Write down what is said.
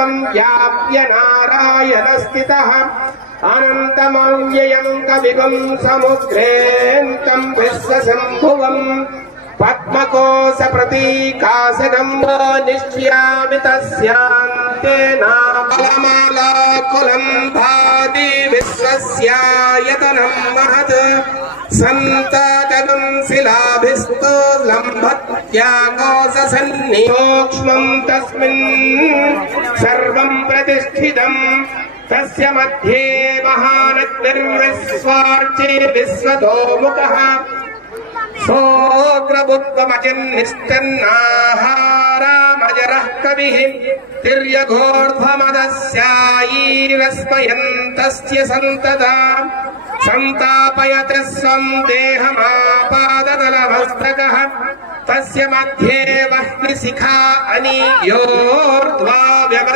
सर्वं व्याप्य नारायणस्थितः अनन्तमव्ययं कविगुं समुद्रेऽन्तं विश्वशम्भुवम् पद्मकोशप्रतीकाशगं निश्यामि तस्यान्ते नामलमालाकुलं भाति विश्वस्यायतनं महत् सन्ततं शिलाभिस्तो लम्भत्याकोशसन्नियोक्ष्मं तस्मिन् सर्वं प्रतिष्ठितम् तस्य मध्ये महानग्निर्विश्वार्चे विश्वतोमुखः सोऽग्रबुद्ध्वमचिन्निष्टन्नाहारामजरः कविः तिर्यघोर्ध्वमदस्यायीरस्मयन्तस्य सन्तता सन्तापयति स्वं देहमापादतलमस्तकः तस्य मध्ये वह्निशिखा अनीयोर्ध्वा व्यवस्थितः